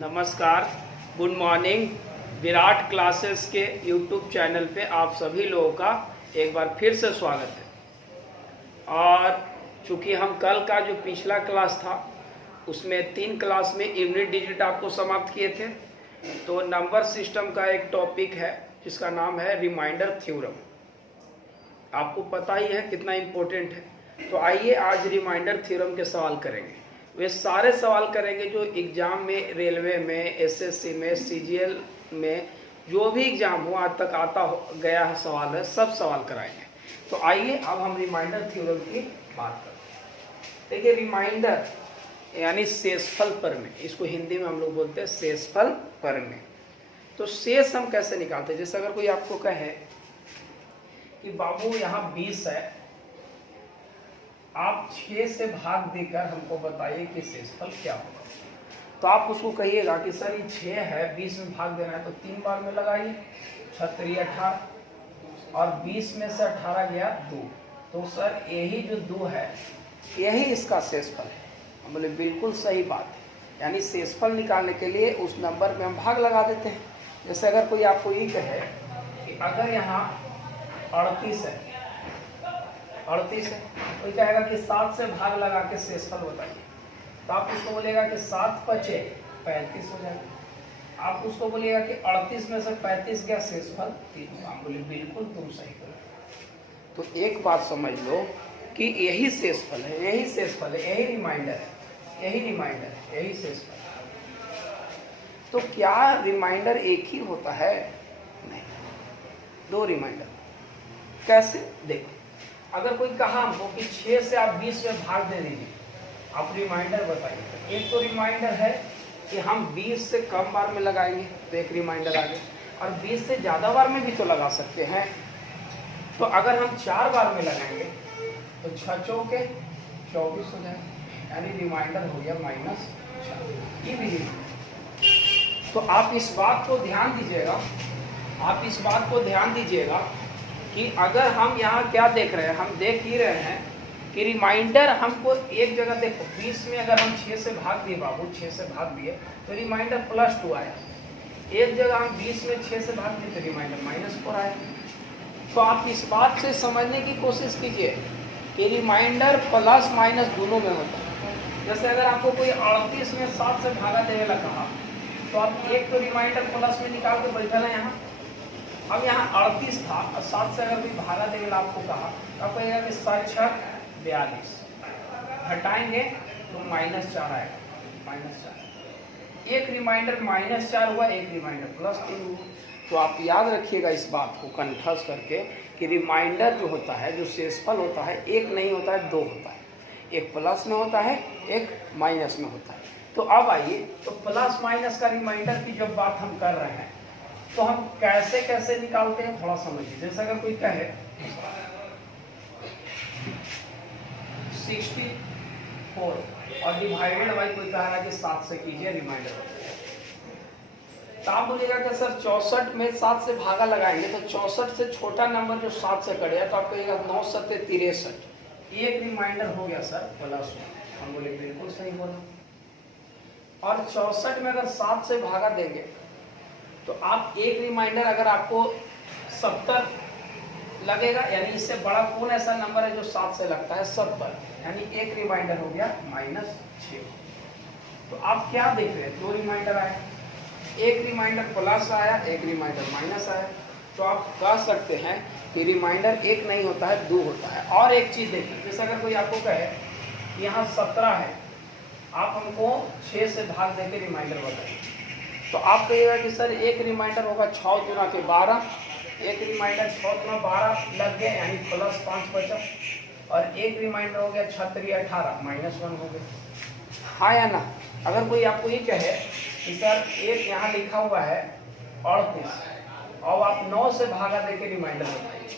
नमस्कार, good morning. Virat classes के YouTube channel पे आप सभी लोगों का एक बार फिर से स्वागत है। और चूंकि हम कल का जो पिछला क्लास था उसमें 3 क्लास में यूनिट डिजिट आपको समाप्त किए थे, तो नंबर सिस्टम का एक टॉपिक है जिसका नाम है रिमाइंडर थ्योरम। आपको पता ही है कितना इम्पोर्टेंट है। तो आइए आज रिमाइंडर थ्योरम के सवाल करेंगे। वे सारे सवाल करेंगे जो एग्जाम में, रेलवे में, एसएससी में, सीजीएल में, जो भी एग्जाम हो आज तक आता गया है सवाल है, सब सवाल कराएंगे। तो आइए अब हम रिमाइंडर थ्योरम की बात करते हैं। देखिए, रिमाइंडर यानी शेषफल प्रमेय, इसको हिंदी में हम लोग बोलते हैं शेषफल प्रमेय। तो शेष हम कैसे निकालते हैं? जैसे अगर कोई आपको कहे कि बाबू यहाँ 20 है, आप 6 से भाग देकर हमको बताइए कि शेषफल क्या होगा। तो आप उसको कहिएगा कि सर ये 6 है, 20 में भाग देना है, तो 3 बार में लगाइए, 6 3 18, और 20 में से 18 गया 2, तो सर यही जो 2 है यही इसका शेषफल है। हम बोले बिल्कुल सही बात है। यानी शेषफल निकालने के लिए उस नंबर में हम भाग लगा देते हैं। जैसे अगर कोई आपको ये कहे कि अगर यहाँ 38 है, 38 है, कोई कहेगा कि 7 से भाग लगा के शेषफल बताइए, तो आप उसको बोलेगा कि 7 5 35 हो जाएगा। आप उसको बोलिएगा कि 38 में से 35 गया, शेषफल 3। आप बोले बिल्कुल तुम सही बोले। तो एक बात समझ लो कि यही शेषफल है, यही शेषफल है, यही रिमाइंडर है, यही रिमाइंडर है, यही शेषफल है। तो क्या रिमाइंडर एक ही होता है? नहीं, 2 रिमाइंडर। कैसे? देखो, अगर कोई कहा हमको कि 6 से आप 20 में भाग दे दीजिए, आप रिमाइंडर बताइए। तो एक तो रिमाइंडर है कि हम 20 से कम बार में लगाएंगे, तो एक रिमाइंडर आ गया। और 20 से ज़्यादा बार में भी तो लगा सकते हैं। तो अगर हम 4 बार में लगाएंगे तो 6 चौके 24 हो जाएगा, यानी रिमाइंडर हो गया -4। ये भी रिमाइंडर। तो आप इस बात को ध्यान दीजिएगा, आप इस बात को ध्यान दीजिएगा कि अगर हम यहाँ क्या देख रहे हैं, हम देख ही रहे हैं कि रिमाइंडर हमको एक जगह, देखो 20 में अगर हम 6 से भाग दिए, बाबू 6 से भाग दिए तो रिमाइंडर +2 आया। एक जगह हम 20 में 6 से भाग दिए तो रिमाइंडर -4 आया। तो आप इस बात से समझने की कोशिश कीजिए कि रिमाइंडर प्लस माइनस दोनों में होता है। जैसे अगर आपको कोई 38 में 7 से भागा देने लगा कहा, तो आप एक तो रिमाइंडर प्लस में निकाल के बैठा ना यहाँ। अब यहाँ 38 था और 7 से अगर कोई भागा देगा आपको कहा, तो आप कहेगा कि 7 6 42, हटाएंगे तो -4 आएगा, -4। एक रिमाइंडर -4 हुआ, एक रिमाइंडर +3 हुआ। तो आप याद रखिएगा इस बात को कन्फ्यूज करके कि रिमाइंडर जो होता है, जो शेषफल होता है, एक नहीं होता है, 2 होता है। एक प्लस में होता है, एक माइनस में होता है। तो अब आइए, तो प्लस माइनस का रिमाइंडर की जब बात हम कर रहे हैं तो हम कैसे कैसे निकालते हैं थोड़ा समझिए। जैसे अगर कोई कहे 64 और डिवाइडेड बाई कोई कह रहा है कि 7 से कीजिए, रिमाइंडर हो जाएगा। तो आप बोलिएगा कि सर 64 में 7 से भागा लगाएंगे तो 64 से छोटा नंबर जो 7 से कटेगा, तो आप कहिएगा 9 7 63। एक रिमाइंडर हो गया सर +1। हम बोले बिल्कुल सही बोला। और 64 में अगर 7 से भागा देंगे तो आप एक रिमाइंडर, अगर आपको 70 लगेगा, यानी इससे बड़ा कौन ऐसा नंबर है जो 7 से लगता है? 70, यानी एक रिमाइंडर हो गया -6। तो आप क्या देख रहे हैं? 2 रिमाइंडर आए, एक रिमाइंडर प्लस आया, एक रिमाइंडर माइनस आया। तो आप कह सकते हैं कि रिमाइंडर एक नहीं होता है, 2 होता है। और एक चीज देखिए, जैसे अगर कोई आपको कहे यहाँ 17 है, आप हमको 6 से भाग देके रिमाइंडर बताइए, तो आप कहिएगा कि सर एक रिमाइंडर होगा 6 गुना के 12, एक रिमाइंडर 6 गुना 12 लग गया, यानी +5 बचा, और एक रिमाइंडर हो गया 6 3 18, -1 हो गया। हाँ या ना? अगर कोई आपको ये कहे कि सर एक यहाँ लिखा हुआ है 38 और आप 9 से भागा देके रिमाइंडर बताइए,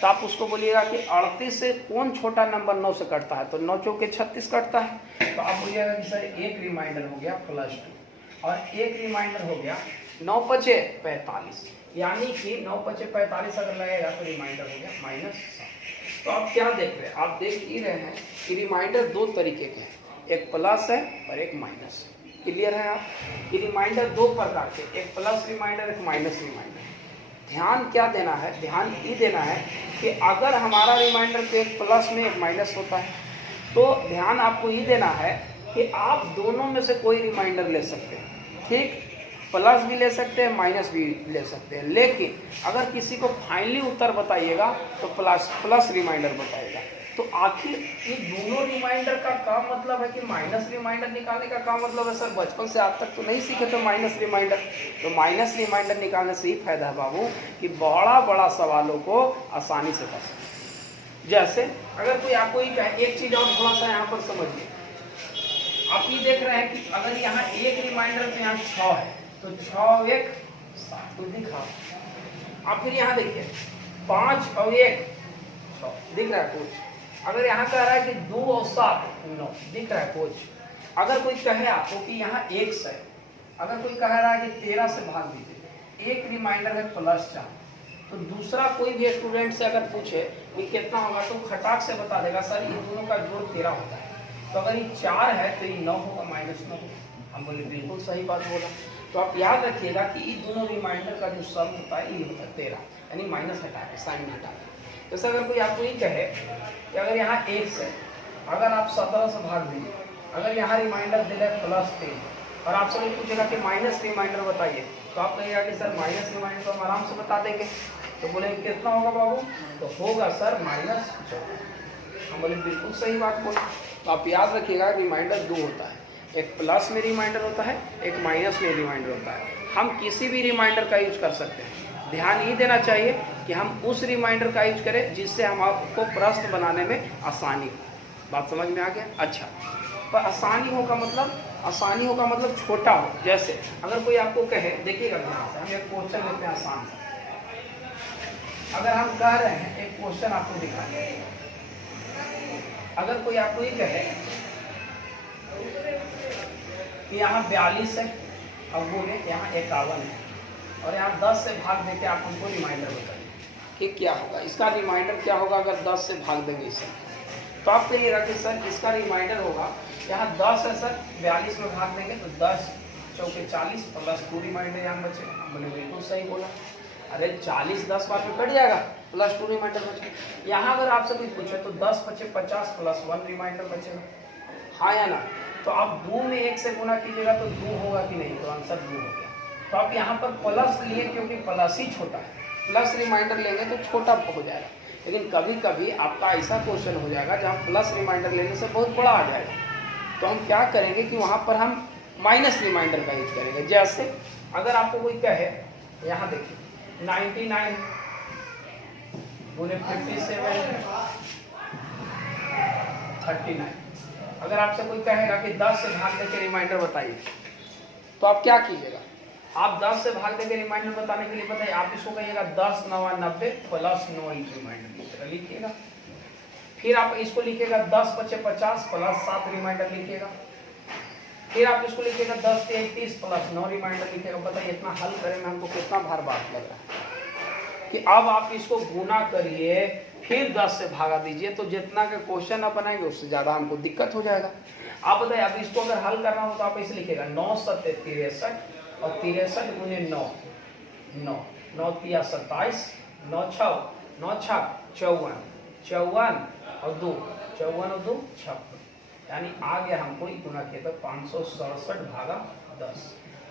तो आप उसको बोलिएगा कि 38 से कौन छोटा नंबर 9 से कटता है? तो 9 चौके 36 कटता है। तो आप बोलिएगा कि सर एक रिमाइंडर हो गया +2 और एक रिमाइंडर हो गया 9 5 45, यानी कि 9 5 45 अगर लगेगा तो रिमाइंडर हो गया -7। तो आप क्या देख रहे हैं? आप देख ही रहे हैं कि रिमाइंडर 2 तरीके के हैं, एक प्लस है और एक माइनस है। क्लियर है आप? ये रिमाइंडर दो प्रकार के, एक प्लस रिमाइंडर, एक माइनस रिमाइंडर। ध्यान क्या देना है, ध्यान ये देना है कि अगर हमारा रिमाइंडर पे एक प्लस में एक माइनस होता है तो ध्यान आपको ये देना है कि आप दोनों में से कोई रिमाइंडर ले सकते हैं, ठीक? प्लस भी ले सकते हैं, माइनस भी ले सकते हैं, लेकिन अगर किसी को फाइनली उत्तर बताइएगा तो प्लस रिमाइंडर बताइएगा। तो आखिर ये दोनों रिमाइंडर का क्या मतलब है कि माइनस रिमाइंडर निकालने का क्या मतलब है? सर बचपन से आज तक तो नहीं सीखे थे माइनस रिमाइंडर। तो माइनस रिमाइंडर निकालने से ही फायदा है बाबू कि बड़ा बड़ा सवालों को आसानी से कर सकते। जैसे अगर कोई आपको ये कहे, एक चीज और थोड़ा सा यहाँ पर समझिए, आप ये देख रहे हैं कि अगर यहाँ एक रिमाइंडर तो यहाँ 6 है, तो 6 1 7 तो दिखा। आप फिर यहाँ देखिए 5 और 1 6 दिख रहा है कुछ। अगर यहाँ कह रहा है कि 2 और 7 9 दिख रहा है कुछ। अगर कोई कहे आपको कि यहाँ 1 है, अगर कोई कह रहा है कि 13 से भाग दीजिए, एक रिमाइंडर है +4, तो दूसरा कोई भी स्टूडेंट से अगर पूछे कि कितना होगा तो खटाक से बता देगा सर ये दोनों का जोड़ 13 होता है। तो अगर ये 4 है तो ये 9 होगा, -9 होगा। हम बोले बिल्कुल सही बात बोला। तो आप याद रखिएगा कि ये दोनों रिमाइंडर का जो सम होता है ये होता है 13, यानी माइनस हटा के, साइन हटा के। जैसे अगर कोई आपको ये कहे कि अगर यहाँ 1 है, अगर आप 17 से भाग दीजिए, अगर यहाँ रिमाइंडर दे रहे +3 और आपसे कोई पूछेगा कि माइनस रिमाइंडर बताइए, तो आप कहिएगा कि सर माइनस रिमाइंडर तो हम आराम से बता देंगे। तो बोलेंगे कितना होगा बाबू? तो होगा सर -14। हम बोले बिल्कुल सही बात बोले। तो आप याद रखिएगा रिमाइंडर 2 होता है, एक प्लस में रिमाइंडर होता है, एक माइनस में रिमाइंडर होता है। हम किसी भी रिमाइंडर का यूज कर सकते हैं। ध्यान ये देना चाहिए कि हम उस रिमाइंडर का यूज करें जिससे हम आपको प्रश्न बनाने में आसानी हो। बात समझ में आ गया? अच्छा, पर आसानी हो का मतलब, आसानी हो का मतलब छोटा हो। जैसे अगर कोई आपको कहे, देखिएगा ध्यान से, हम एक क्वेश्चन लेते हैं आसान से। अगर हम कह रहे हैं, एक क्वेश्चन आपको दिखाएंगे, अगर कोई आपको ये कहे कि यहाँ 42 है और बोले यहाँ 51 है और यहाँ 10 से भाग देके आप हमको रिमाइंडर बताइए कि क्या होगा, इसका रिमाइंडर क्या होगा अगर 10 से भाग देंगे इसे। तो आप कहिएगा कि सर इसका रिमाइंडर होगा, यहाँ 10 है सर, 42 में भाग देंगे तो 10 चौके 40 +2 रिमाइंडर यहाँ बचेगा। मैंने बिल्कुल सही बोला। अरे 40 10 बार में कट जाएगा, +2 रिमाइंडर बचेगा। यहाँ अगर आपसे कोई पूछे तो 10 बचे 50 +1 रिमाइंडर बचेगा, हाँ या ना? तो आप 2 में 1 से गुना कीजिएगा तो 2 होगा कि नहीं? तो आंसर 2 हो गया। तो आप यहाँ पर प्लस लिए क्योंकि प्लस ही छोटा है, प्लस रिमाइंडर लेंगे तो छोटा हो जाएगा। लेकिन कभी कभी आपका ऐसा क्वेश्चन हो जाएगा जहाँ प्लस रिमाइंडर लेने से बहुत बड़ा आ जाएगा, तो हम क्या करेंगे कि वहाँ पर हम माइनस रिमाइंडर का यूज करेंगे। जैसे अगर आपको कोई कहे, यहाँ देखिए 99 गुने 57 39, अगर आपसे कोई कहेगा कि 10 से भाग देके रिमाइंडर बताइए, तो आप क्या कीजिएगा? आप 10 से भाग देके रिमाइंडर बताने के लिए बताइए, आप इसको कहिएगा 10 9 90 +9 रिमाइंडर लिखिएगा। फिर आप इसको लिखिएगा 10 बचे 50 +7 रिमाइंडर लिखिएगा। फिर आप इसको लिखिएगा 10 से 31 +9 रिमाइंडर लिखिएगा। बताइए इतना हल करने में हमको कितना भार बात लग रहा है कि अब आप इसको गुना करिए, फिर 10 से भागा दीजिए, तो जितना के क्वेश्चन आप बनाएंगे उससे ज़्यादा हमको दिक्कत हो जाएगा। आप बताइए अब इसको अगर हल करना हो तो आप इसे लिखिएगा 9 7 63 और 63 गुने 9 9 9 3 27 9 6 9 6 54 54 और 2 54 और 2 56, यानी आ गया हमको गुना किया तो 567 भागा 10।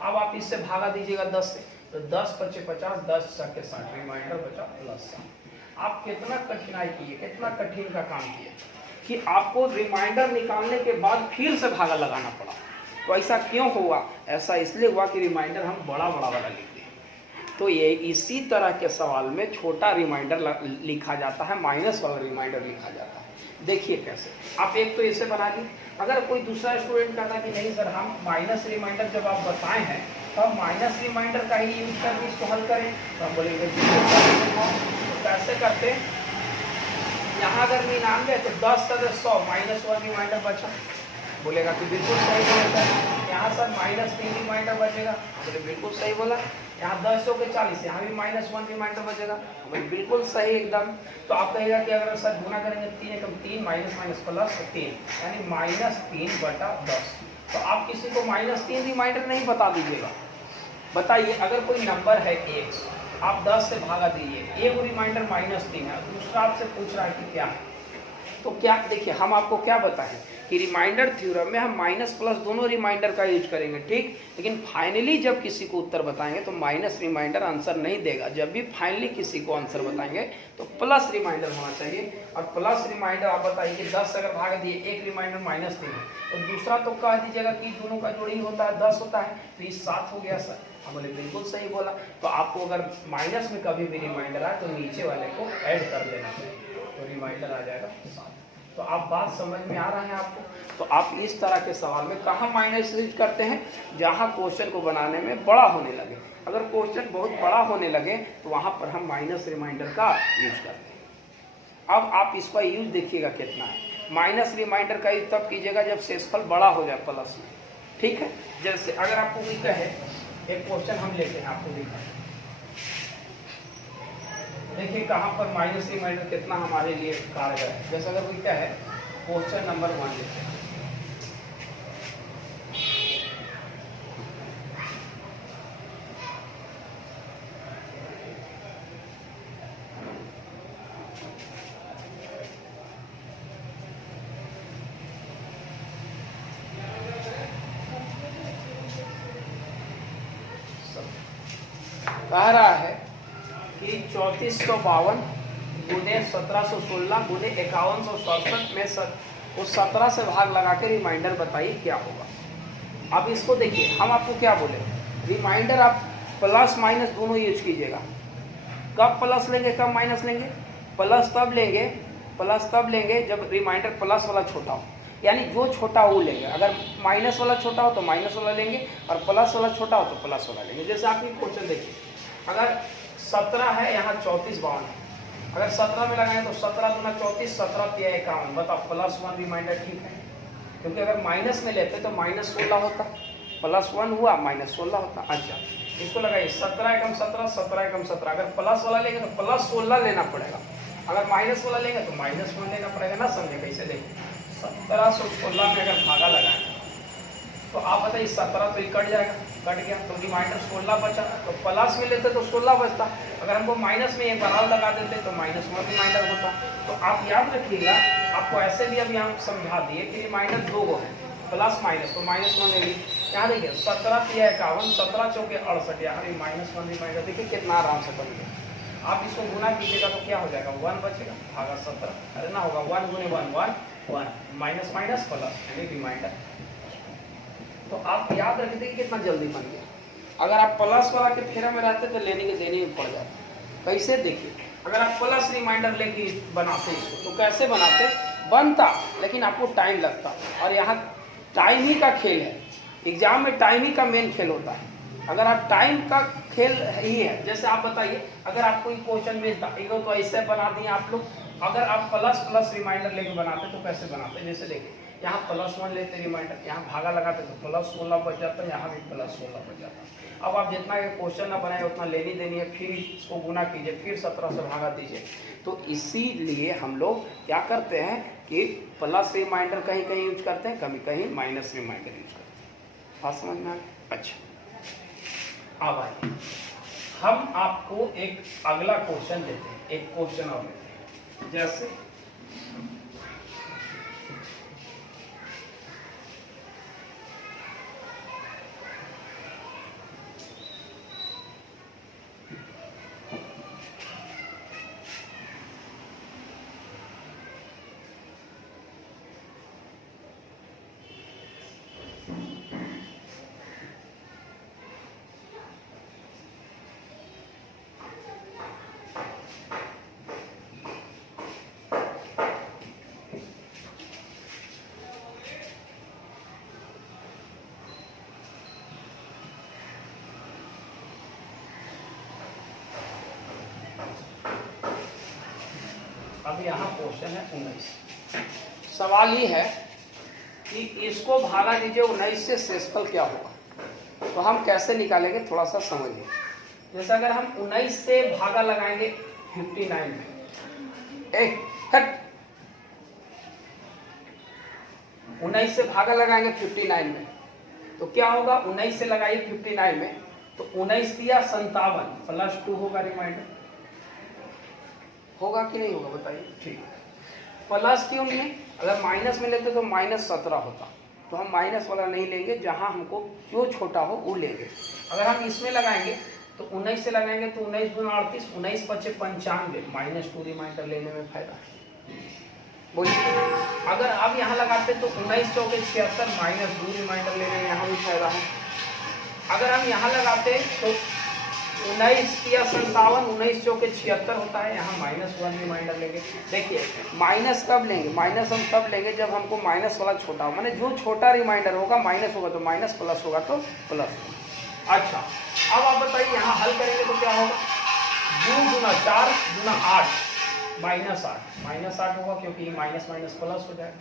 अब आप इससे भागा दीजिएगा 10 से, तो 10 बचे 50 10 7 60 रिमाइंडर बचा +7। आप कितना कठिनाई किए, कितना कठिन का काम किए कि आपको रिमाइंडर निकालने के बाद फिर से भागा लगाना पड़ा। तो ऐसा क्यों हुआ? ऐसा इसलिए हुआ कि रिमाइंडर हम बड़ा लिख दिए। तो ये इसी तरह के सवाल में छोटा रिमाइंडर लिखा जाता है, माइनस वाला रिमाइंडर लिखा जाता है। देखिए कैसे, आप एक तो इसे बना ली। अगर कोई दूसरा स्टूडेंट कहता कि नहीं सर हम माइनस रिमाइंडर जब आप बताए हैं तो हम माइनस रिमाइंडर का ही यूज करके इसको हल करें, तो हम बोलेंगे तो कैसे करते हैं? यहाँ अगर 99 तो 10 से 100 -1 रिमाइंडर बचा, बोलेगा कि बिल्कुल सही बोला। यहाँ सर -3 रिमाइंडर बचेगा, बोले बिल्कुल सही बोला। यहाँ 10 के 40, यहाँ भी -1 रिमाइंडर बचेगा, बोले बिल्कुल सही एकदम। तो आप कहेगा कि अगर सर गुना करेंगे 3 एकम 3 माइनस प्लस 3, यानी -3/10। तो आप किसी को -3 रिमाइंडर नहीं बता दीजिएगा। बताइए अगर कोई नंबर है x, आप 10 से भागा दीजिए, एक रिमाइंडर -3 है, दूसरा आपसे पूछ रहा है कि क्या है, तो क्या देखिए हम आपको क्या बताएं कि रिमाइंडर थ्योरम में हम माइनस प्लस दोनों रिमाइंडर का यूज करेंगे, ठीक। लेकिन फाइनली जब किसी को उत्तर बताएंगे तो माइनस रिमाइंडर आंसर नहीं देगा। जब भी फाइनली किसी को आंसर बताएंगे तो प्लस रिमाइंडर होना चाहिए। और प्लस रिमाइंडर आप बताइए कि 10 अगर भाग दिए, एक रिमाइंडर -3 है, तो दूसरा तो कह दीजिएगा कि दोनों का जोड़ी होता है 10 होता है, तो ये 7 हो गया सर। हम बोले बिल्कुल सही बोला। तो आपको अगर माइनस में कभी भी रिमाइंडर आए तो नीचे वाले को ऐड कर देना चाहिए, तो रिमाइंडर आ जाएगा 7। तो आप बात समझ में आ रहा है आपको। तो आप इस तरह के सवाल में कहाँ माइनस यूज करते हैं, जहाँ क्वेश्चन को बनाने में बड़ा होने लगे। अगर क्वेश्चन बहुत बड़ा होने लगे तो वहाँ पर हम माइनस रिमाइंडर का यूज करते हैं। अब आप इसका यूज देखिएगा कितना है। माइनस रिमाइंडर का यूज तब कीजिएगा जब शेषफल बड़ा हो जाए प्लस में, ठीक है। जैसे अगर आपको कोई कहे, एक क्वेश्चन हम लेते हैं, आपको दिखा देखिए कहाँ पर माइनस रिमाइंडर कितना हमारे लिए कारगर है। जैसे अगर कोई क्या है, क्वेश्चन नंबर 1 लेते हैं, कह रहा है कि 3452 गुने 1716 गुने 5167 में उस 17 से भाग लगा के रिमाइंडर बताइए क्या होगा। अब इसको देखिए, हम आपको क्या बोले, रिमाइंडर आप प्लस माइनस दोनों यूज कीजिएगा। कब प्लस लेंगे कब माइनस लेंगे? प्लस तब लेंगे जब रिमाइंडर प्लस वाला छोटा हो, यानी जो छोटा वो लेंगे। अगर माइनस वाला छोटा हो तो माइनस वाला लेंगे, और प्लस वाला छोटा हो तो प्लस वाला लेंगे। जैसे आप ये क्वेश्चन देखिए, अगर 17 है, यहाँ 3452 है, अगर 17 में लगाएं तो 17 गुना 34, 17 तिया 51, बताओ +1 रिमाइंडर ठीक है। क्योंकि अगर माइनस में लेते तो -16 होता, +1 हुआ -16 होता। अच्छा इसको लगाइए, 17 एकम 17, 17 एकम 17। अगर प्लस वाला लेंगे तो +16 लेना पड़ेगा, अगर माइनस वाला लेंगे तो -1 लेना पड़ेगा ना। समझे कैसे? देखिए 1716 में अगर भागा लगाएं तो आप बताइए 17 तो कट जाएगा, कट गया तो रिमाइंडर 16 बचा। तो प्लस में लेते तो 16 बचता, अगर हमको माइनस में एक बार लगा देते तो -1 रिमाइंडर होता। तो आप याद रखिएगा, आपको ऐसे भी अभी हम समझा दिए कि रिमाइंडर 2 गो है, प्लस माइनस, तो -1 लेंगे। यहाँ देखिए 17 तिया 51, 17 चौके 68, यहाँ भी -1 रिमाइंडर। देखिए कितना आराम से बन गया। आप इसको गुना कीजिएगा तो क्या हो जाएगा, 1 बचेगा, भागा 17, अरे ना होगा 1 गुने 1 1 माइनस माइनस प्लस यानी रिमाइंडर। तो आप याद रख देखिए कितना जल्दी बन गया। अगर आप प्लस वाला के फेरा में रहते तो लेने के देने में पड़ जाता। कैसे? देखिए अगर आप प्लस रिमाइंडर लेके बनाते इसको तो कैसे बनाते, बनता लेकिन आपको टाइम लगता। और यहाँ टाइम ही का खेल है, एग्जाम में टाइम ही का मेन खेल होता है। अगर आप टाइम का खेल ही है, जैसे आप बताइए अगर आप कोई क्वेश्चन मिलता तो ऐसे बना दिए आप लोग। अगर आप प्लस रिमाइंडर लेके बनाते तो कैसे बनाते, जैसे देखिए यहाँ +1 लेते रिमाइंडर, यहाँ भागा लगाते तो +16 बच जाता, यहाँ भी +16 बच जाता। अब आप जितना क्वेश्चन ना बनाए उतना लेनी देनी है, फिर इसको गुना कीजिए, फिर 17 से भागा दीजिए। तो इसीलिए हम लोग क्या करते हैं कि प्लस रिमाइंडर कहीं कहीं यूज करते हैं, कहीं कहीं माइनस रिमाइंडर यूज करते हैं। बात समझ में आ गई? अच्छा अब आइए हम आपको एक अगला क्वेश्चन देते हैं, एक क्वेश्चन और लेते हैं। जैसे अब यहाँ क्वेश्चन है 19। सवाल ये है कि इसको भागा दीजिए 19 से शेषफल क्या होगा। तो हम कैसे निकालेंगे थोड़ा सा समझिए। जैसे अगर हम 19 से भागा लगाएंगे 59 में, एक हट 19 से भागा लगाएंगे 59 में तो क्या होगा 19 से लगाइए 59 में, तो 19 दिया 57 प्लस 2 होगा रिमाइंडर, होगा कि नहीं होगा बताइए। ठीक, प्लस क्यों नहीं है, अगर माइनस में लेते तो -17 होता, तो हम माइनस वाला नहीं लेंगे, जहां हमको जो छोटा हो वो लेंगे। अगर हम इसमें लगाएंगे तो 19 से लगाएंगे तो 19 गुना 38, 19 पचे 95, -2 रिमाइंडर लेने में फायदा है। बोलिए, अगर आप यहाँ लगाते तो 19 चौके 76 -2 रिमाइंडर लेने में यहाँ भी फायदा है। अगर हम यहाँ लगाते तो 19 या 57, 19 चौके 76 होता है, यहाँ -1 रिमाइंडर लेंगे। देखिए माइनस कब लेंगे, माइनस हम तब लेंगे जब हमको माइनस वाला छोटा हो, माने जो छोटा रिमाइंडर होगा माइनस होगा तो माइनस, प्लस होगा तो प्लस। अच्छा, अब आप बताइए यहाँ हल करेंगे तो क्या होगा, 2 गुना 4 गुना 8 -8 होगा, क्योंकि माइनस माइनस प्लस हो जाएगा।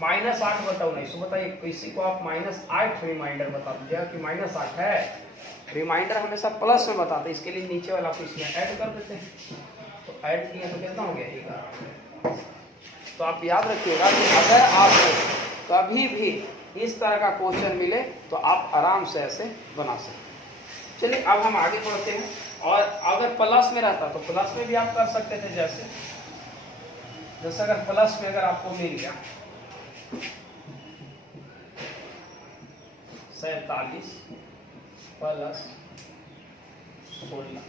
-8 बटा 19, बताइए किसी को आप -8 रिमाइंडर बता दीजिएगा कि -8 है। रिमाइंडर हमेशा प्लस में बताते हैं, इसके लिए नीचे वाला को इसमें ऐड कर देते हैं, तो ऐड किए तो कितना हो गया 11। तो आप याद रखिएगा कि अगर आपको कभी भी इस तरह का क्वेश्चन मिले तो आप आराम से ऐसे बना सकते हैं। चलिए अब हम आगे बढ़ते हैं, और अगर प्लस में रहता तो प्लस में भी आप कर सकते थे, जैसे अगर प्लस में अगर आपको मिल गया 47 प्लस 16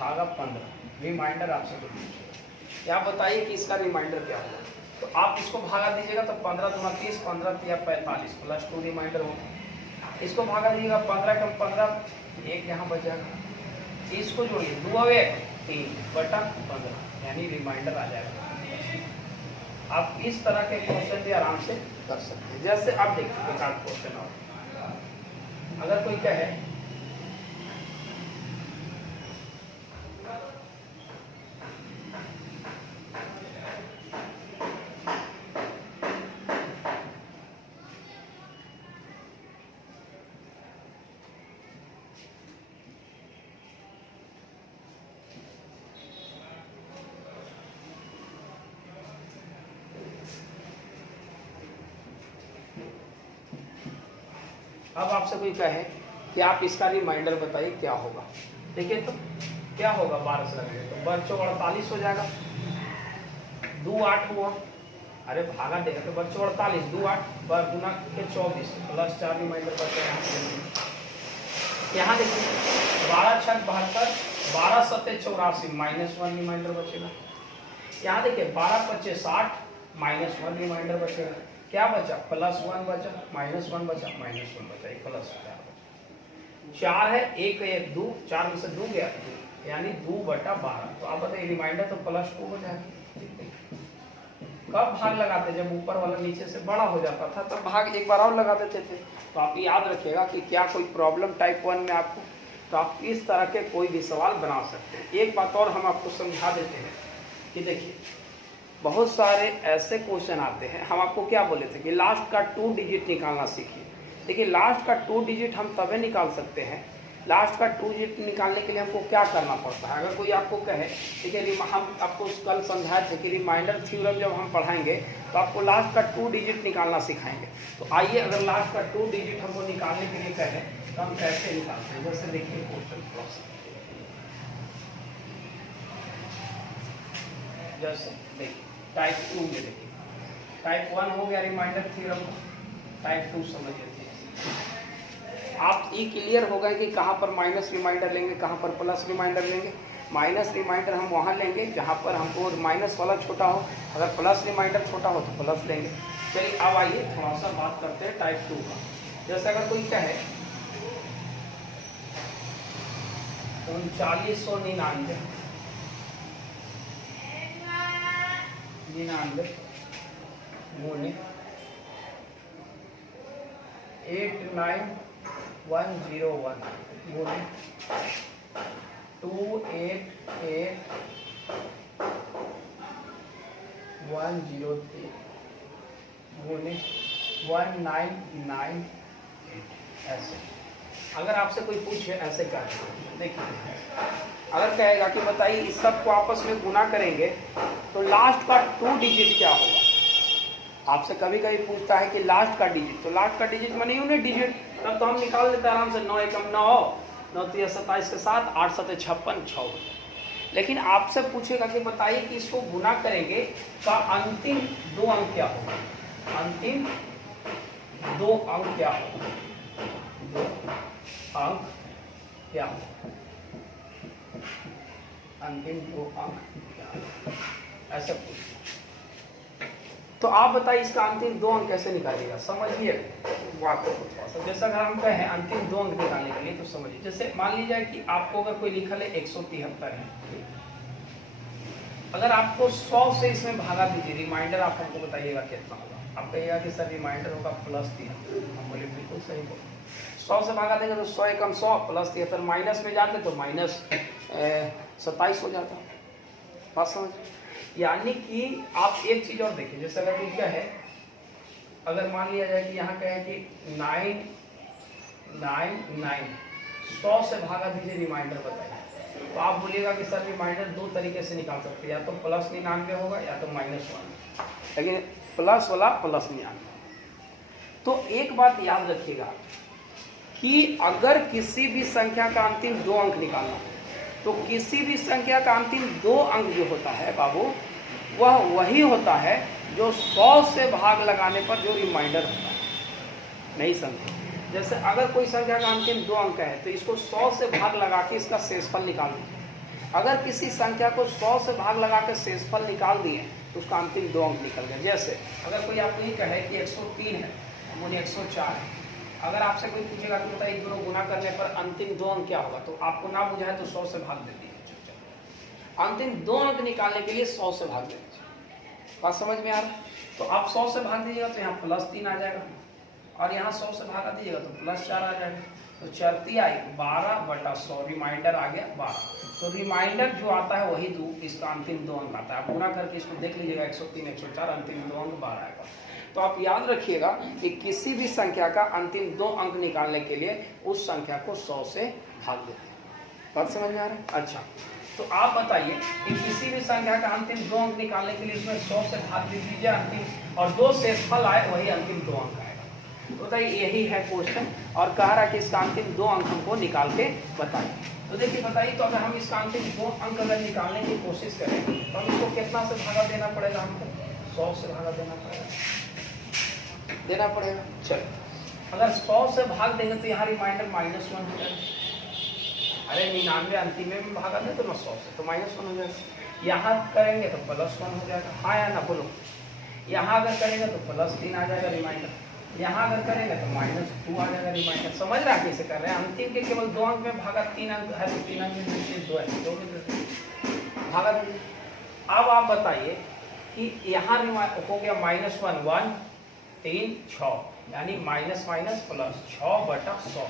भागा 15, रिमाइंडर आपसे कुछ पूछेगा, क्या बताइए कि इसका रिमाइंडर क्या होगा। तो आप इसको भागा दीजिएगा तो 15 दूना 30, 15 तिया 45 प्लस 2 रिमाइंडर होगा। इसको भागा दीजिएगा 15 कम 15, एक यहाँ बचेगा, इसको जोड़िए 2 और 1 3 बटा 15, यानी रिमाइंडर आ जाएगा। आप इस तरह के क्वेश्चन भी आराम से कर सकते हैं। जैसे आप देखिए एक आध क्वेश्चन और, अगर कोई कहे अब आपसे कोई कहे कि आप इसका रिमाइंडर बताइए क्या होगा। देखिए तो क्या होगा, 12 से लगेगा तो 48 हो जाएगा, 2 8 हुआ, अरे भागा देगा तो 48 2 8 गुना के 24 प्लस 4 रिमाइंडर बचेगा। यहाँ देखिए 12 6 72, 12 7 84 -1 रिमाइंडर बचेगा। यहाँ देखिए 12 5 60 -1 रिमाइंडर बचेगा। क्या बचा, +1 बचा, -1 बचा, -1 बचा, एक प्लस 4 है, 1 1 2, 4 में से 2 गया, यानी 2 बटा 12। तो आप बताइए रिमाइंडर तो +2 हो जाएगा। कब भाग लगाते, जब ऊपर वाला नीचे से बड़ा हो जाता था तब भाग एक बार और लगा देते थे। तो आप याद रखिएगा कि क्या कोई प्रॉब्लम टाइप 1 में आपको, तो आप इस तरह के कोई भी सवाल बना सकते हैं। एक बात और हम आपको समझा देते हैं कि देखिए बहुत सारे ऐसे क्वेश्चन आते हैं, हम आपको क्या बोले थे कि लास्ट का 2 डिजिट निकालना सीखिए। देखिए लास्ट का 2 डिजिट हम तभी निकाल सकते हैं, लास्ट का 2 डिजिट निकालने के लिए हमको क्या करना पड़ता है। अगर कोई आपको कहे, देखिए हम आपको कल समझाए थे कि रिमाइंडर थ्योरम जब हम पढ़ाएंगे तो आपको लास्ट का 2 डिजिट निकालना सिखाएंगे। तो आइए अगर लास्ट का 2 डिजिट हमको निकालने के लिए कहें तो हम कैसे निकालते हैं, जैसे देखिए क्वेश्चन प्रोसेस, जैसे देखिए टाइप 2 में देखिए, टाइप 1 हो गया रिमाइंडर थ्योरम, टाइप 2 समझ लेते हैं। आप ये क्लियर हो गए कि कहाँ पर माइनस रिमाइंडर लेंगे, कहाँ पर प्लस रिमाइंडर लेंगे। माइनस रिमाइंडर हम वहाँ लेंगे जहाँ पर हमको माइनस वाला छोटा हो, अगर प्लस रिमाइंडर छोटा हो तो प्लस लेंगे। चलिए अब आइए थोड़ा सा बात करते हैं टाइप 2 का। जैसे अगर कोई कहे 3999 गुने 89101 गुने 288103 गुने 1998। ऐसे अगर आपसे कोई पूछे ऐसे क्या, देखिए अगर कहेगा कि बताइए इस सब को आपस में गुना करेंगे तो लास्ट का 2 डिजिट क्या होगा। आपसे कभी कभी पूछता है कि लास्ट का डिजिट, तो लास्ट का डिजिट माने यूनिट डिजिट, तब तो हम निकाल लेते आराम से, 9 एकम 9, 9 3 27 के साथ 8 7 56 6। लेकिन आपसे पूछेगा कि बताइए कि इसको गुना करेंगे का अंतिम 2 अंक क्या होगा, अंतिम 2 अंक क्या होगा, 2 अंक क्या होगा, अंतिम 2 अंक क्या होगा, ऐसा पूछ। तो आप बताइए इसका अंतिम 2 अंक कैसे निकालिएगा, समझिए वाक्य को थोड़ा सा। जैसा अगर हम कहें अंतिम 2 अंक निकालने के लिए तो समझिए, जैसे मान लीजिए कि आपको अगर कोई लिखल है 173 है, अगर आपको 100 से इसमें भागा दीजिए, रिमाइंडर आप हमको बताइएगा कितना होगा। आप कहिएगा कि सर रिमाइंडर होगा +73, हम बोले बिल्कुल सही बोल। 100 से भागा देंगे तो 100 एकम 100 +73, माइनस में जाते तो -27 हो जाता। बात समझ? यानी कि आप एक चीज और देखिए, जैसे अगर क्या है, अगर मान लिया जाए कि यहाँ क्या है कि 999, 100 से भागा दीजिए, रिमाइंडर बताइए। तो आप बोलिएगा कि सर रिमाइंडर 2 तरीके से निकाल सकते हैं, या तो +99 होगा या तो -1, लेकिन प्लस वाला +99। तो एक बात याद रखिएगा कि अगर किसी भी संख्या का अंतिम 2 अंक निकालना हो, तो किसी भी संख्या का अंतिम 2 अंक जो होता है बाबू, वह वही होता है जो 100 से भाग लगाने पर जो रिमाइंडर होता है। नहीं समझे? जैसे अगर कोई संख्या का अंतिम 2 अंक है तो इसको 100 से भाग लगा के इसका शेषफल निकाल दीजिए। अगर किसी संख्या को 100 से भाग लगा के शेषफल निकाल दिए तो उसका अंतिम 2 अंक निकल गया। जैसे अगर कोई आपको ये कहे कि 103 है, अमूल्य 104 है, अगर आपसे कोई पूछेगा कि बताइए दोनों गुना करने पर अंतिम 2 अंक क्या होगा, तो आपको ना बुझाए तो 100 से भाग दे दीजिए। अंतिम 2 अंक निकालने के लिए 100 से भाग दे दीजिए। बात समझ में आ रहा है? तो आप 100 से भाग दीजिएगा तो यहाँ +3 आ जाएगा, और यहाँ 100 से भागा दीजिएगा तो +4 आ जाएगा। तो चरती आई 12/100, रिमाइंडर आ गया 12। तो रिमाइंडर जो आता है वही इसका अंतिम 2 अंक आता है। आप गुना करके इसको देख लीजिएगा, 103 104, अंतिम 2 अंक 12 आएगा। तो आप याद रखिएगा कि किसी भी संख्या का अंतिम 2 अंक निकालने के लिए उस संख्या को 100 से भाग देते हैं। बात समझ में आ रहा है? अच्छा, तो आप बताइए कि किसी भी संख्या का अंतिम 2 अंक निकालने के लिए इसमें 100 से भाग दे दीजिए अंतिम, और 2 शेषफल आए वही अंतिम 2 अंक आएगा। तो बताइए यही है क्वेश्चन, और कह रहा है कि इसका अंतिम 2 अंक हमको निकाल के बताइए। तो देखिए बताइए, तो अगर हम इसका अंतिम 2 अंक अगर निकालने की कोशिश करें तो हम इसको कितना से भागा देना पड़ेगा, हमको 100 से भागा देना पड़ेगा। चलो, अगर 100 से भाग देंगे तो यहाँ रिमाइंडर -1 हो जाएगा। अरे 99 अंतिम में भागा दें तो 100 से, तो -1 हो जाएगा। यहाँ करेंगे तो +1 हो जाएगा, हाँ या ना बोलो। यहाँ अगर करेंगे तो +3 आ जाएगा रिमाइंडर, यहाँ अगर करेंगे तो -2 आ जाएगा रिमाइंडर। समझ रहा है कैसे कर रहे हैं? अंतिम के केवल 2 अंक में भागा, 3 अंक है तो 3 अंक में 2 है, 2 में भागा दीजिए। अब आप बताइए कि यहाँ हो गया -1 1 3 6, यानी -+6/100।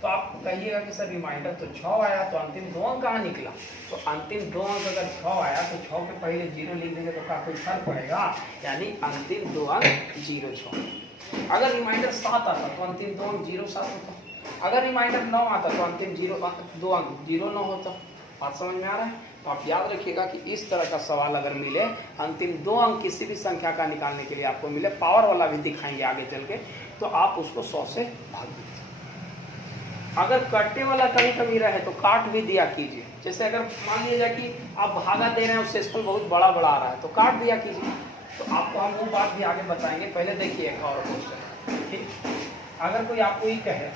तो आप कहिएगा कि सर रिमाइंडर तो 6 आया, तो अंतिम 2 अंक कहाँ निकला? तो अंतिम 2 अंक अगर 6 आया तो 6 के पहले 0 लिख देंगे तो क्या कोई फर्क पड़ेगा? यानी अंतिम 2 अंक 0 6। अगर रिमाइंडर 7 आता तो अंतिम 2 अंक 0 7 होता। अगर रिमाइंडर 9 आता तो अंतिम 2 अंक 0 9 होता। बात समझ में आ रहा है? तो आप याद रखिएगा कि इस तरह का सवाल अगर मिले, अंतिम 2 अंक किसी भी संख्या का निकालने के लिए आपको मिले, पावर वाला भी दिखाएंगे आगे चल के, तो आप उसको 100 से भाग दीजिए। अगर कटने वाला कभी कभी रहे तो काट भी दिया कीजिए। जैसे अगर मान लिया जाए कि आप भागा दे रहे हैं और शेषफल बहुत बड़ा बड़ा आ रहा है तो काट दिया कीजिए। तो आपको हम वो बात भी आगे बताएंगे, पहले देखिए एक और क्वेश्चन। ठीक, अगर कोई आपको ये कहे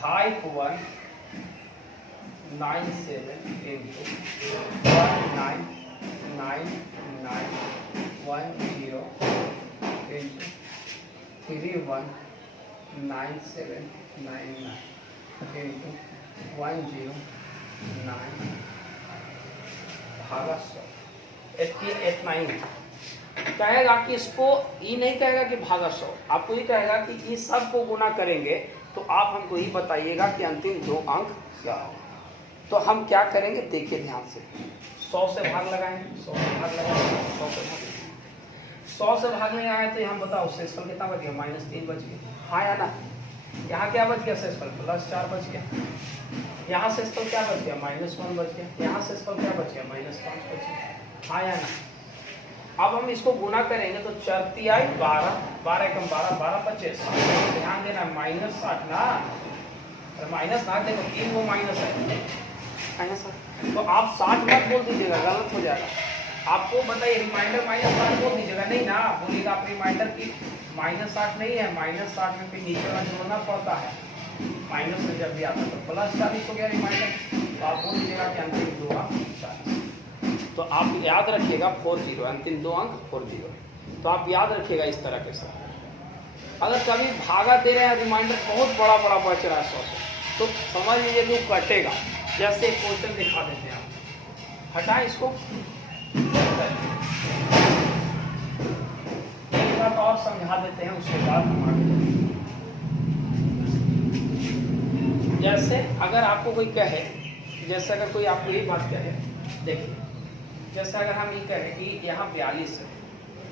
5197 into 199910 into 319799 into 109 भागा 100, 89 कहेगा कि इसको ये नहीं कहेगा कि भागा 100, आपको ये कहेगा कि इस सब को गुना करेंगे तो आप हमको ही बताइएगा कि अंतिम 2 अंक क्या होगा। तो हम क्या करेंगे देखिए ध्यान से, 100 से भाग लगाएंगे, 100 से भाग लगाएंगे, 100 से भाग में आए तो हम बताओ शेषफल कितना बच गया? -3 बच गया, हाँ या ना? यहाँ क्या बच गया? शेषफल +4 बच गया। यहाँ शेषफल क्या बच गया? -1 बच गया। यहाँ शेषफल क्या बच गया? -5 बच गया, हाँ या ना? अब हम इसको गुना करेंगे तो 4 तिहाई 12, 12 एकम 12, 12 25। ध्यान देना -60 ना, माइनस ना देखो 3 वो माइनस है, तो आप 60 मत बोल दीजिएगा, गलत हो जाएगा। आपको बताइए रिमाइंडर -60 बोल दीजिएगा, नहीं ना बोलिएगा आप रिमाइंडर की -60 नहीं है, -60 में फिर नीचे वाला जोड़ना पड़ता है, माइनस में जब भी आता है तो +40 हो गया रिमाइंडर, तो आप बोल दीजिएगा कि अंतिम 2 अंक 40। तो आप याद रखिएगा 40, अंतिम 2 अंक 40, तो आप याद रखिएगा इस तरह के साथ। अगर कभी भागा दे रहे हैं रिमाइंडर बहुत बड़ा बड़ा बच रहा है 100 से, तो समझ लीजिए कि वो कटेगा। जैसे एक क्वेश्चन दिखा देते हैं, आप हटाएं इसको, एक बात और समझा देते हैं, उसके बाद हम आगे बढ़ेंगे। जैसे अगर आपको कोई कहे, जैसे अगर कोई आपको ये बात कहे, देखिए जैसे अगर हम ये कहें कि यहाँ 42 है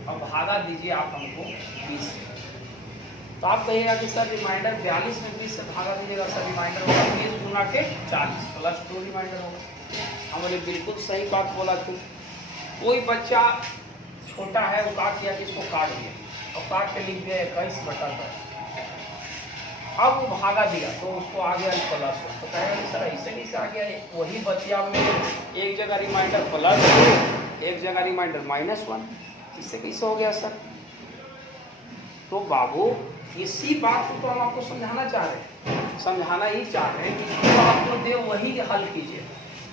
और भागा दीजिए आप हमको 20 से, तो आप कहिएगा कि सर रिमाइंडर 42 में 20 से भागा दीजिएगा, सर रिमाइंडर होगा 20 गुना के 40 +2 रिमाइंडर होगा। हमने बिल्कुल सही बात बोला तू। कोई बच्चा छोटा है, वो क्या किया कि इसको काट दिया और काट के लिख दिया 21/10। अब वो भागा दिया तो उसको आ गया +1, तो कहेगा कि सर ऐसे कैसे आ गया, वही बचिया में एक जगह रिमाइंडर +2, एक जगह रिमाइंडर -1, इससे कैसे हो गया सर। तो बाबू इसी बात को तो हम आपको समझाना चाह रहे हैं, समझाना ही चाह रहे हैं कि जो आपको दे वही हल कीजिए,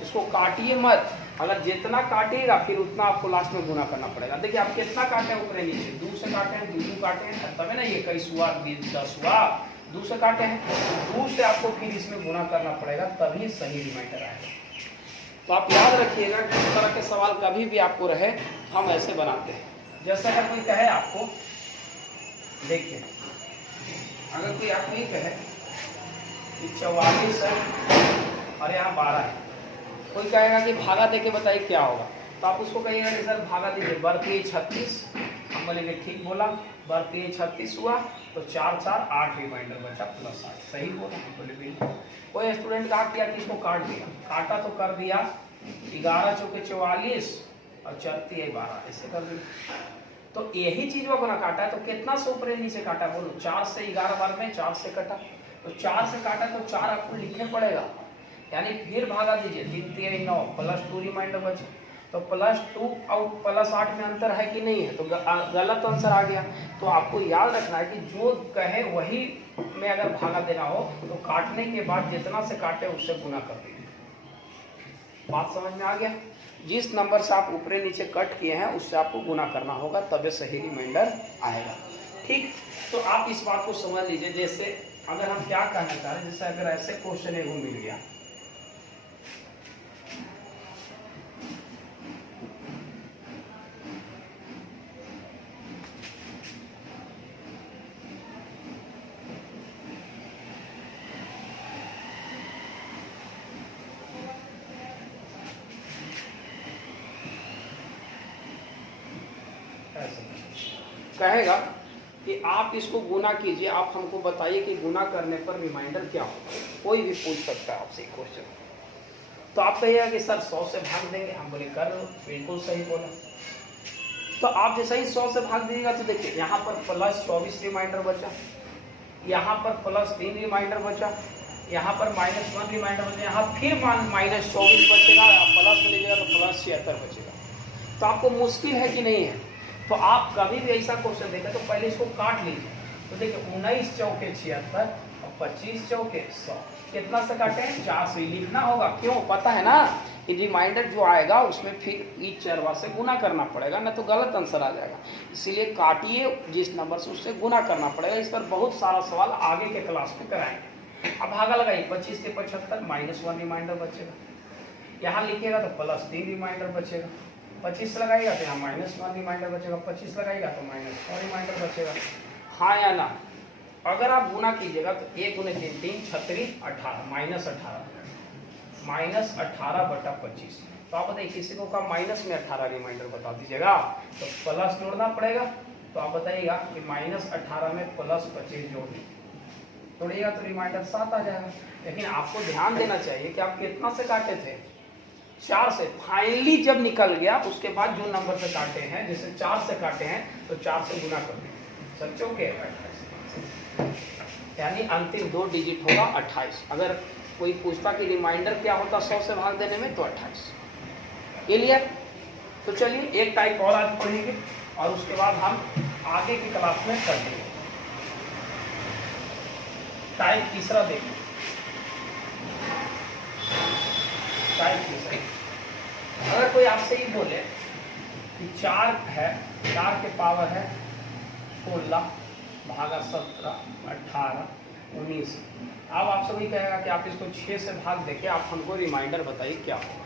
इसको काटिए मत। अगर जितना काटिएगा फिर उतना आपको लास्ट में गुना करना पड़ेगा। देखिए आप कितना काटे हैं ऊपर नीचे, 2 से काटे हैं, 2 काटे हैं, तब है ना ये 21 हुआ, 20 10 हुआ, 2 से काटे हैं, 2 से आपको फिर इसमें गुना करना पड़ेगा, तभी सही रिमाइंडर आएगा। तो आप याद रखिएगा कि इस तरह के सवाल कभी भी आपको रहे हम ऐसे बनाते हैं। जैसा अगर कोई कहे आपको, देखिए अगर कोई आपको ये कहे कि 44 है और यहाँ 12 है, कोई कहेगा कि भागा दे के बताइए क्या होगा, तो आप उसको कहिएगा कि सर भागा दीजिए, बरतीय 36, हम बोलेंगे ठीक बोला, बरतीय 36 हुआ तो 4 4 8 रिमाइंडर बचा +8, सही बोला, हम बोले बिल्कुल। कोई स्टूडेंट कहा किया कि इसको काट दिया, काटा तो कर दिया 11 चौके 44 और 4 तिहाई 12, ऐसे कर दिया। तो यही चीज वो अपना काटा है, तो कितना से ऊपर नीचे काटा बोलो, 4 से 11 बार में 4 से कटा, तो 4 से काटा तो 4 आपको लिखने पड़ेगा, यानी फिर भागा दीजिए, 3 तिहाई 9 +2 रिमाइंडर बचे, तो +2 और +8 में अंतर है कि नहीं है, तो गलत आंसर आ गया। तो आपको याद रखना है कि जो कहे वही में अगर भागा देना हो तो काटने के बाद जितना से काटे उससे गुना कर दीजिए। बात समझ में आ गया। जिस नंबर से आप ऊपरे नीचे कट किए हैं उससे आपको गुना करना होगा, तभी सही रिमाइंडर आएगा। ठीक, तो आप इस बात को समझ लीजिए। जैसे अगर हम क्या कहना चाह रहे हैं, जैसे अगर ऐसे क्वेश्चन एगो मिल गया, कहेगा कि आप इसको गुना कीजिए, आप हमको बताइए कि गुना करने पर रिमाइंडर क्या होगा। कोई भी पूछ सकता है आपसे क्वेश्चन, तो आप कहिएगा कि सर 100 से भाग देंगे, हम बोले कर लो, बिल्कुल सही बोला। तो आप जैसे ही 100 से भाग दीजिएगा तो देखिए यहाँ पर +24 रिमाइंडर बचा, यहाँ पर +3 रिमाइंडर बचा, यहाँ पर -1 रिमाइंडर बचा, यहाँ फिर -24 बचेगा, प्लस में लीजिएगा तो +76 बचेगा। तो आपको मुश्किल है कि नहीं है। तो आप कभी भी ऐसा क्वेश्चन देखें तो पहले इसको काट लीजिए, तो देखिए 19 चौके 76 और 25 चौके 100, कितना से काटे हैं 4 से लिखना होगा। क्यों, पता है ना कि रिमाइंडर जो आएगा उसमें फिर ईच चरवा से गुना करना पड़ेगा, ना तो गलत आंसर आ जाएगा। इसीलिए काटिए जिस नंबर से उससे गुना करना पड़ेगा। इस पर बहुत सारा सवाल आगे के क्लास में कराएंगे। अब भागा लगाइए, 25 से 75 -1 रिमाइंडर बचेगा, यहाँ लिखिएगा तो +3 रिमाइंडर बचेगा, 25 लगाएगा तो यहाँ -1 रिमाइंडर बचेगा, 25 लगाएगा तो -4 रिमाइंडर बचेगा। हाँ या ना। अगर आप गुना कीजिएगा तो 1 × 3 3 36 18 -18/25। तो आप बताइए किसी को का माइनस में 18 रिमाइंडर बता दीजिएगा, तो प्लस जोड़ना पड़ेगा। तो आप बताइएगा कि -18 में +25 जोड़िएगा तो रिमाइंडर 7 आ जाएगा। लेकिन आपको ध्यान देना चाहिए कि आप कितना से काटे थे, 4 से फाइनली जब निकल गया उसके बाद जो नंबर से काटे हैं, जैसे 4 से काटे हैं तो 4 से गुना कर दें, सच्चों के 28, यानी अंतिम 2 डिजिट होगा 28। अगर कोई पूछता कि रिमाइंडर क्या होता 100 से भाग देने में, तो 28। क्लियर? तो चलिए एक टाइप और आज पढ़ेंगे और उसके बाद हम आगे की क्लास में कर देंगे। टाइप तीसरा देखें, टाइप तीसरा। अगर कोई आपसे ही बोले कि 4 है, 4 के पावर है 16 भागा 17 18 19, अब आपसे वही कहेगा कि आप इसको 6 से भाग देके आप हमको रिमाइंडर बताइए क्या होगा।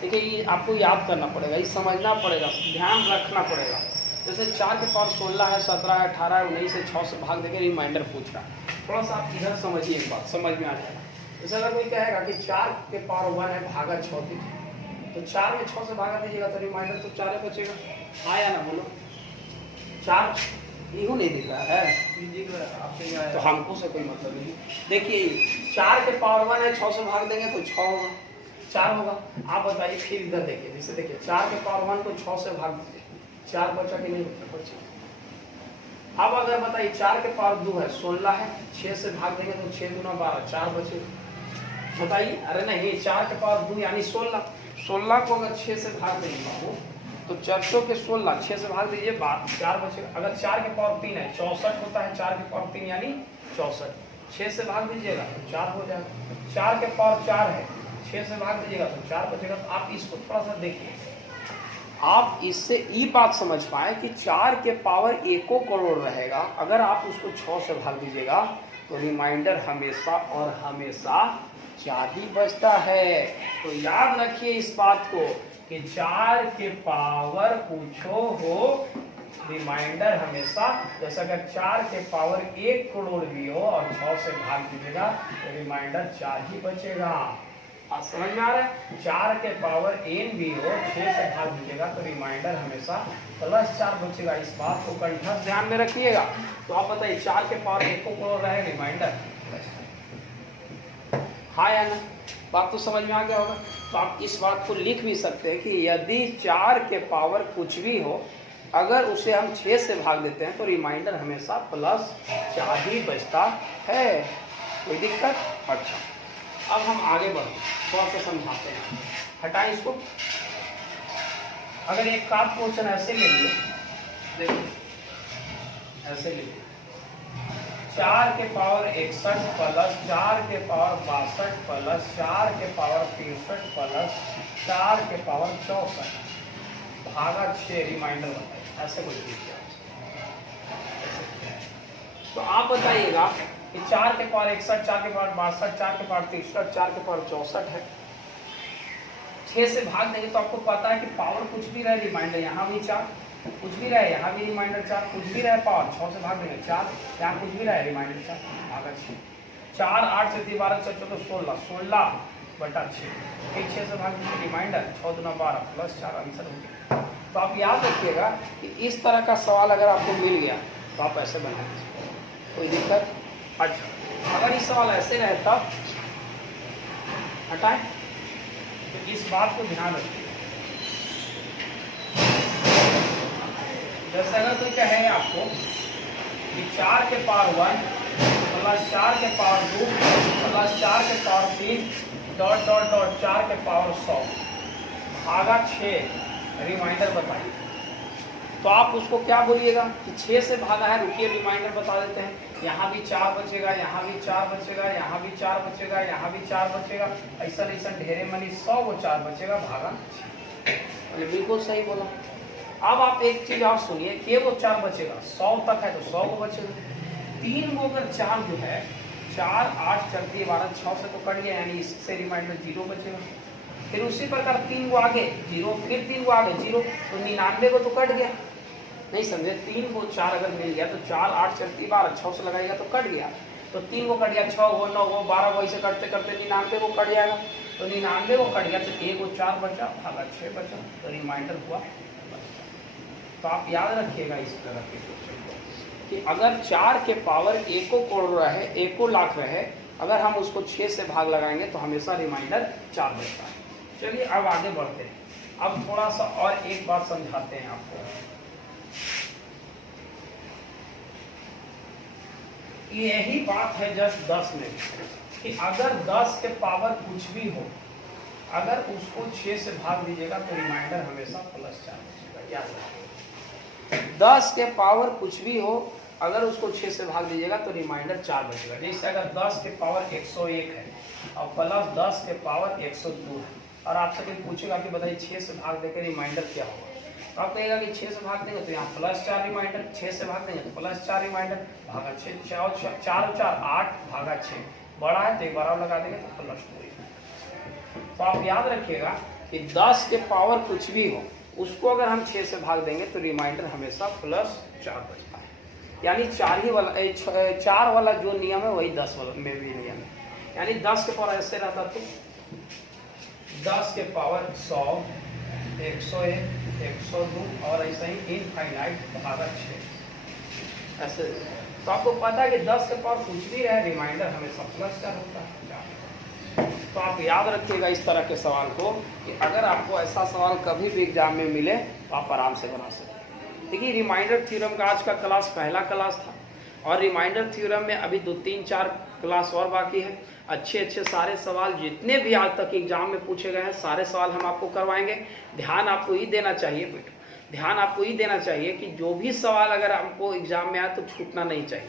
देखिए ये आपको याद करना पड़ेगा, ये समझना पड़ेगा, ध्यान रखना पड़ेगा। जैसे 4 के पावर 16 है, 17 है, 18 है, 19 से 6 से भाग देके रिमाइंडर पूछ रहा है। थोड़ा सा आप इधर समझिए, एक बात समझ में आ जाएगा। जैसे अगर कोई कहेगा कि 4 के पावर 1 है भागा 6 दीजिए, तो 4 में 6 से भागा दीजिएगा तो रिमाइंडर तो 4 बचेगा। आया ना, बोलो 4 इहो नहीं दिख रहा है, तो हमको से कोई मतलब नहीं। देखिए 4 के पावर 1 है, 6 से भाग देंगे तो 6 होगा, 4 होगा। आप बताइए फिर इधर देखिए, जैसे देखिए 4 के पावर 1 को 6 से भाग दीजिए, 4 बचा कि नहीं बचा। अब अगर बताइए 4 के पावर 2 है 16 है, 6 से भाग देंगे तो 6 गुना 12, 4 बचे। बताइए, अरे नहीं 4 के पावर 2 यानी 16 को अगर 6 से भाग देंगे बाबू तो 400 के 16, 6 से भाग दीजिए 4 बचेगा। अगर 4 के पावर 3 है 64 होता है, 4 के पावर 3 यानी 64, 6 से भाग दीजिएगा तो 4 हो जाएगा। 4 के पावर 4 है, 6 से भाग दीजिएगा तो 4 बचेगा। तो आप इसको थोड़ा सा देखिए, आप इससे ये बात समझ पाए कि 4 के पावर 1 करोड़ रहेगा, अगर आप उसको 6 से भाग दीजिएगा तो रिमाइंडर हमेशा और हमेशा 4 ही बचता है। तो याद रखिए इस बात को कि 4 के पावर पूछो हो, रिमाइंडर हमेशा, जैसा अगर 4 के पावर 1 करोड़ भी हो और 6 से भाग दीजिएगा तो रिमाइंडर 4 ही बचेगा। आप समझ में आ रहा है? 4 के पावर n भी हो, 6 से भाग दीजिएगा तो रिमाइंडर हमेशा +4 बचेगा। इस बात को कंठस्थ ध्यान में रखिएगा। तो आप बताइए 4 के पावर 1 करोड़ रहे रिमाइंडर, हाँ या ना? बात तो समझ में आ गया होगा। तो आप इस बात को लिख भी सकते हैं कि यदि 4 के पावर कुछ भी हो, अगर उसे हम 6 से भाग देते हैं तो रिमाइंडर हमेशा +4 ही बचता है। कोई दिक्कत? अच्छा, अब हम आगे बढ़ते थोड़ा सा समझाते हैं। हटाएं इसको। अगर एक का क्वेश्चन ऐसे ले लिए, देखिए ऐसे ले लिए 4 के पावर 61 प्लस 4 के पावर 62 प्लस 4 के पावर 63 प्लस 4 के पावर 64 भागा 6 रिमाइंडर बताइए। ऐसे कोई पूछिए तो आप बताइएगा कि 4 के पावर 61, 4 के पावर 62, 4 के पावर 63, 4 के पावर 64 है। 6 से भाग देंगे तो आपको पता है कि पावर कुछ भी रहे रिमाइंडर यहाँ भी 4, कुछ भी रहे यहाँ भी रिमाइंडर 4, कुछ भी रहे पावर 6 से भाग देंगे 4, यहाँ कुछ भी रहे रिमाइंडर 4 भागा 6। 4 8 से 12 4 तो 16, 16 बटा 6, फिर 6 से भाग देंगे रिमाइंडर 6 दूना 12 +4 आंसर हो गया। तो आप याद रखिएगा कि इस तरह का सवाल अगर आपको मिल गया तो आप ऐसे बनाएंगे, कोई दिक्कत? अच्छा, अगर इस सवाल ऐसे रहे तब हटाएं, तो इस बात को ध्यान रखिए। जैसे अगर कोई कहे आपको कि 4 के पावर 1 प्लस 4 के पावर 2 प्लस 4 के पावर 3 डॉट डॉट डॉट 4 के पावर 100 भागा 6 रिमाइंडर बताइए, तो आप उसको क्या बोलिएगा कि 6 से भागा है, रुकिए रिमाइंडर बता देते हैं। यहाँ भी 4 बचेगा, यहाँ भी 4 बचेगा, यहाँ भी 4 बचेगा, यहाँ भी 4 बचेगा, ऐसा ऐसा ढेरे मनी 100 वो 4 बचेगा भागा। बिल्कुल सही बोला। अब आप एक चीज और सुनिए कि वो 4 बचेगा, 100 तक है तो 100 को बचेगा। 3 को अगर 4 जो है 4 8 4 12 6 से तो कट गया, यानी इससे रिमाइंडर 0 बचेगा। फिर उसी प्रकार 3 को आगे 0, फिर 3 को आगे 0, तो 99 को तो कट गया, नहीं समझे? 3 को 4 अगर मिल गया तो 4 8 4 12 6 से लगाएगा तो कट गया, तो 3 को कट गया, 6 को 9 को 12 को ऐसे करते करते 99 को कट जाएगा, तो 99 को कट गया तो 1 को 4 बचा भागा 6 बचा, तो रिमाइंडर हुआ। तो आप याद रखिएगा इस तरह के क्वेश्चन को कि अगर 4 के पावर 1 करोड़ रहे, 1 लाख रहे, अगर हम उसको 6 से भाग लगाएंगे तो हमेशा रिमाइंडर 4 बचता है। चलिए अब आगे बढ़ते हैं। अब थोड़ा सा और एक बात समझाते हैं आपको। यही बात है जस्ट 10 में कि अगर 10 के पावर कुछ भी हो, अगर उसको 6 से भाग दीजिएगा तो रिमाइंडर हमेशा +4 बचेगा। याद रखिए 10 के पावर कुछ भी हो, अगर उसको 6 से भाग दीजिएगा तो रिमाइंडर 4 बचेगा। जैसे अगर 10 के पावर 101 है और +10 के पावर 102 है, और आपसे कोई पूछेगा कि बताइए 6 से भाग देकर रिमाइंडर क्या होगा, तो आप कहेगा कि 6 से भाग देंगे तो यहाँ +4 रिमाइंडर, 6 से भाग देंगे तो +4 रिमाइंडर, भागा 6, 4 और 4 8, भागा 6, बड़ा है तो एक बार और लगा देंगे तो +2। तो आप याद रखिएगा कि 10 के पावर कुछ भी हो, उसको अगर हम 6 से भाग देंगे तो रिमाइंडर हमेशा +4 बचता है। यानी 4 वाला जो नियम है वही 10 वाला में भी नियम है। यानी 10 के पावर ऐसे रहता तो 10 के पावर 100, 101, 102 और ऐसा ही इनफाइनाइट भागा 6 ऐसे। तो आपको पता है कि 10 के पावर कुछ भी रहे, रिमाइंडर हमेशा +4 होता है। तो आप याद रखिएगा इस तरह के सवाल को कि अगर आपको ऐसा सवाल कभी भी एग्जाम में मिले तो आप आराम से बना सकते हैं। देखिए रिमाइंडर थ्योरम का आज का क्लास पहला क्लास था, और रिमाइंडर थ्योरम में अभी 2, 3, 4 क्लास और बाकी है। अच्छे सारे सवाल जितने भी आज तक एग्जाम में पूछे गए हैं सारे सवाल हम आपको करवाएंगे। ध्यान आपको ही देना चाहिए बेटा, ध्यान आपको ही देना चाहिए कि जो भी सवाल अगर आपको एग्जाम में आए तो छूटना नहीं चाहिए।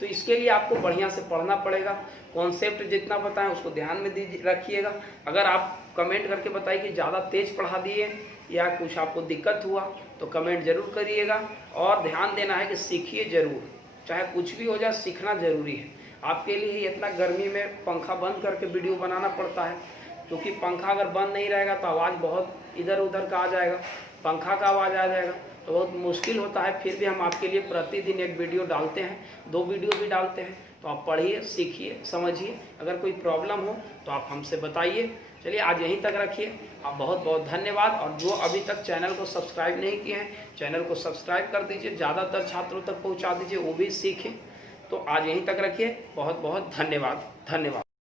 तो इसके लिए आपको बढ़िया से पढ़ना पड़ेगा। कॉन्सेप्ट जितना बताएं उसको ध्यान में रखिएगा। अगर आप कमेंट करके बताइए कि ज़्यादा तेज पढ़ा दिए या कुछ आपको दिक्कत हुआ तो कमेंट जरूर करिएगा। और ध्यान देना है कि सीखिए जरूर, चाहे कुछ भी हो जाए, सीखना जरूरी है। आपके लिए ही इतना गर्मी में पंखा बंद करके वीडियो बनाना पड़ता है, क्योंकि पंखा अगर बंद नहीं रहेगा तो आवाज़ बहुत इधर उधर का आ जाएगा, पंखा का आवाज़ आ जाएगा तो बहुत मुश्किल होता है। फिर भी हम आपके लिए प्रतिदिन एक वीडियो डालते हैं, 2 वीडियो भी डालते हैं। तो आप पढ़िए, सीखिए, समझिए। अगर कोई प्रॉब्लम हो तो आप हमसे बताइए। चलिए आज यहीं तक रखिए। आप बहुत बहुत धन्यवाद। और जो अभी तक चैनल को सब्सक्राइब नहीं किए हैं, चैनल को सब्सक्राइब कर दीजिए, ज़्यादातर छात्रों तक पहुँचा दीजिए, वो भी सीखें। तो आज यहीं तक रखिए। बहुत बहुत धन्यवाद।